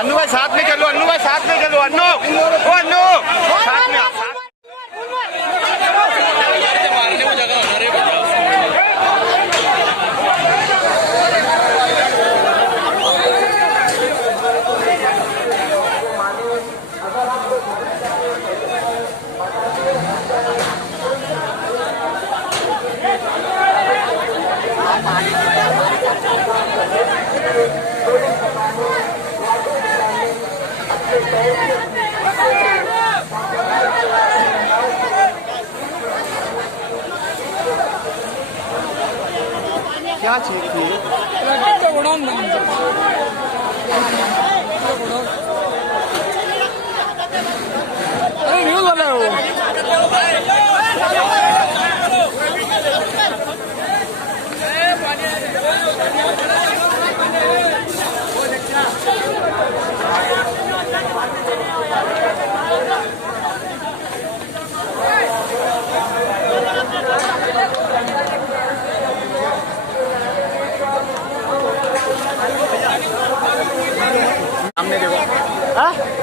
अन्नू भाई साथ में चलो, अन्नू भाई साथ में चलो, अन्नू ओ अन्नू साथ में क्या चीज थी? अरे न्यूज़ वाला है वो। सामने देखो। हाँ?